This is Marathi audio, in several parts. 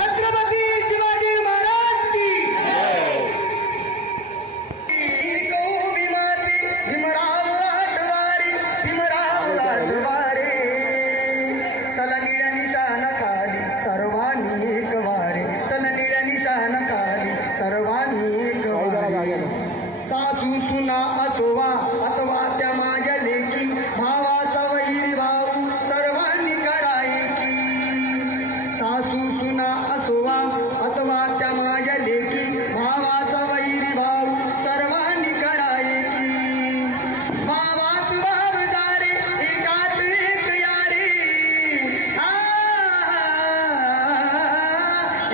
छत्रपती शिवाजी महाराज की भीमराव लाटवारे चला निळ्या निशाण खाली सर्वांनी एक वारे चला निळ्या निशाण खाली सर्वांनी एक वारे सासू सुना असोवा अथवा त्या माझ्या लेकी भावाचा वैरी भाऊ सर्वांनी कराय की सासू सुना असोवा अथवा त्या माझ्या लेकी भावाचा वैरी भाऊ सर्वांनी कराय की भावात भावदारे एकात एक यारे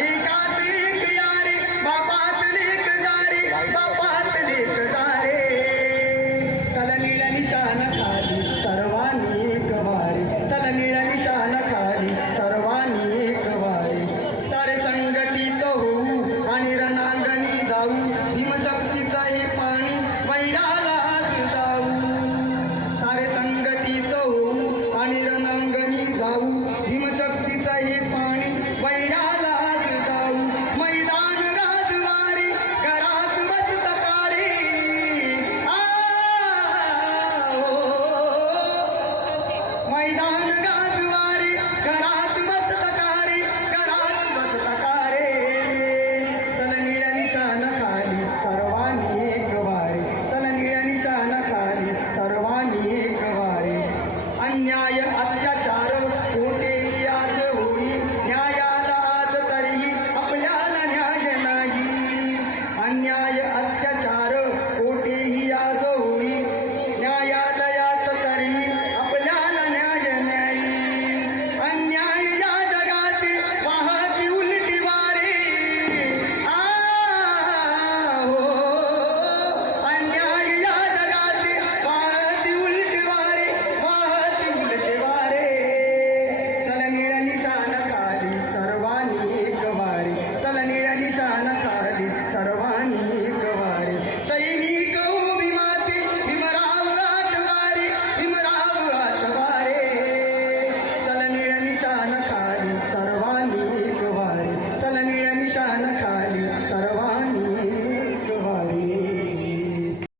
एकात एक यारे बापात लेक जारे बापात लेक जारे चला निळ्या निशाण खाली सर्वांनी एक वारे चला निळ्या निशाण खाली सर्वांनी एक वारे सारे संघटित होऊ आणि रणांगणी जाऊ भीमशक्तीचा हे पाणी वैराला आज जाऊ सारे संघटित होऊ आणि रणांगणी जाऊ भीमशक्तीचा हे पाणी वैराला आज जाऊ मैदान गाजवारे घरात बसतकारे मैदान गाजवारे घरात बसतकारे घरात बसतकारे चला निळ्या निशाण खाली सर्वांनी एक वारे चला निळ्या निशाण खाली सर्वांनी एक वारे अन्याय अत्याचार कोठेही आज होई न्यायाला आज तरीही आपल्याला न्याय नाही अन्याय अत्याचार कोठेही आज होई न्यायालयात तरीही आपल्याला न्याय नाही अन्याय या जगाचे पाहती उलटी वारे अन्याय या जगाचे पाहती उलटी वारे पाहती उलटी वारे चला निळ्या निशाण खाली सर्वांनी एक वारे चला निळ्या निशाण खाली सर्वांनी